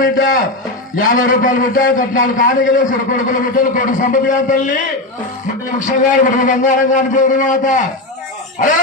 బిడ్డ 50 రూపాయలు బిడ్డ కట్నాలు కానికలు సిరకొడుకుల బిడ్డలు కోటి సంపద తల్లి వృక్ష గారు బడుగు బంగారం కాని పేరు మాత అదే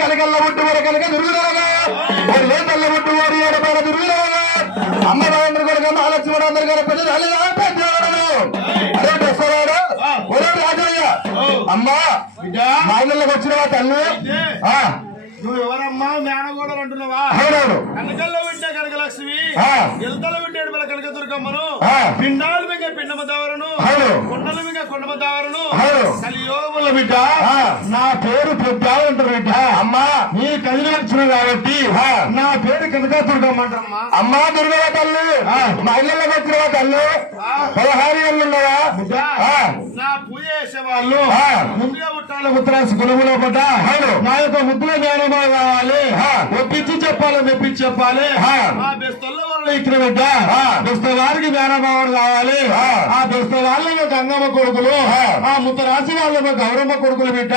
కనకల్ల ముట్టు వర కనుక దుర్గుదరగా లేతల్ల ముట్టు వారి ఏడపడ దుర్గుదరగా అమ్మ రాయంద్ర కొడుకు మహాలక్ష్మి అందరు గారు పెద్ద అదే బెస్తవాడు ఒరే రాజయ్య అమ్మా మా ఇళ్ళకి వచ్చినవా తల్లి నువ్వు ఎవరమ్మా మేనగోడలు అంటున్నావా? కనకల్లో వింటే కనకలక్ష్మి, ఎల్తల వింటే కనక దుర్గమ్మను, పిండాలు మింగ పిండమదావరను, కొండలు మింగ కొండమదావరను, కలియోగుల బిడ్డ నా పేరు పెద్ద ఉంటారు బిడ్డ. అమ్మా నీ కదిలి వచ్చిన కాబట్టి నా పేరు కనక దుర్గమ్మ అంటారమ్మా. అమ్మా దుర్గమ్మ తల్లి మా ఇళ్ళకి వచ్చినవా తల్లి 16 ఏళ్ళు ఉన్నావా? నా పూజ చేసే వాళ్ళు ముందుగా పుట్టాలి ఉత్తరాసి కులములో పడ్డ నా యొక్క ముద్దుల జ్ఞానం కావాలి, ఒప్పించి చెప్పాలి, మెప్పించి చెప్పాలి. ఇక్కడ బిడ్డ బెస్త వారికి మేనమావాడు కావాలి, ఆ బెస్త వాళ్ళ గంగమ్మ కొడుకులు, ఆ ముత్త రాశి వాళ్ళ గౌరమ్మ కొడుకులు బిడ్డ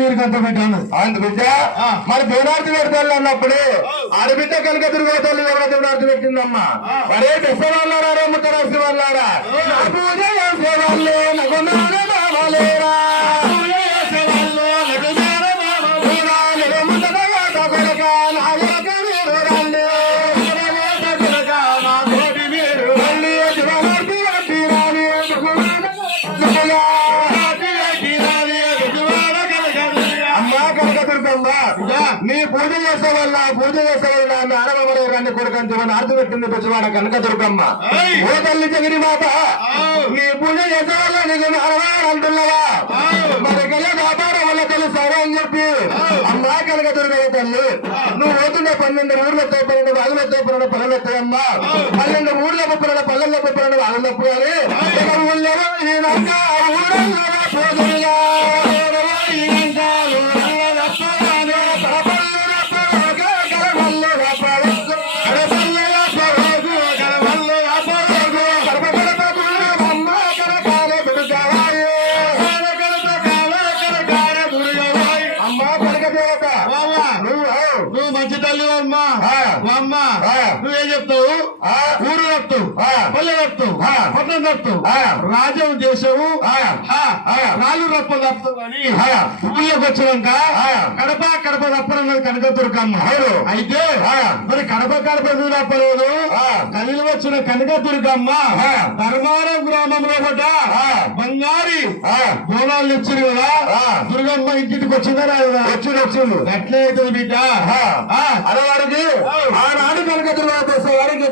మీరు కంత పెట్టాను అంత బిడ్డ. మరి దేవనార్థి పెడతాను అన్నప్పుడు ఆడబిడ్డ కనుక దుర్గోతల్లి దేవనార్థి పెట్టిందమ్మా. మరే బెస్త వాళ్ళారా ముత్త రాశి వాళ్ళారా పూజ చేసే వాళ్ళే నగులేరా నీ పూజ చేసే వల్ల ఆడమని కొడుకంటే అర్థం పెట్టింది పెద్దవాడ కనక దుర్గమ్మ. ఓ తల్లి జగని మాత నీ పూజ చేసే వల్ల నీకు అంటున్నావా? మరి కల వ్యాపారం వల్ల తెలుస్తావా అని చెప్పి అమ్మా కనక దుర్గమ్మ తల్లి నువ్వు పోతున్న 12 ఊర్లతో 12 వాగులతో 12 పల్లెలెత్తాయమ్మా. 12 ఊర్ల పల్లెల పల్లెల్లో 12 వాగులప్పుడు ఊళ్ళో నువ్వేం చెప్తావు? ఊరు నప్తావు, పల్లె నప్తావు, పట్టణం నప్తావు, రాజ్యం దేశము రాళ్ళు రప్ప తప్పుతావు అని ఊళ్ళోకి వచ్చినాక కడప కడప తప్పనన్నది కనక దుర్గమ్మ. అయితే మరి కడప తప్పలేదు, కదిలి వచ్చిన కనక దుర్గమ్మ ధర్మారం గ్రామంలో పడ్డ బంగారి బోనాలు ఇచ్చింది కదా. దుర్గమ్మ ఇంటికి వచ్చిందా? వచ్చింది. అట్లే అవుతుంది బిడ్డ. అలవాడికి ఆనాడు కనుక వారికి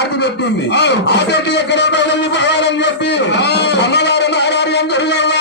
ఆర్తి పెట్టింది. ఆ పెట్టి ఎక్కడో ప్రజల్ని పోవాలని చెప్పి అమ్మవారు నారాయణ దుర్గమ్మ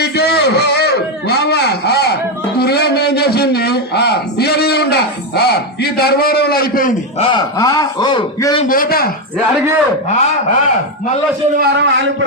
ఇటు బాబా దుర్గమ్మ ఏం చేసింది ఇక నేను ఉంటా ఈ ధర్మవరంలో అయిపోయింది ఇక నేను పోతా అడిగి మళ్ళా శనివారం ఆలింపు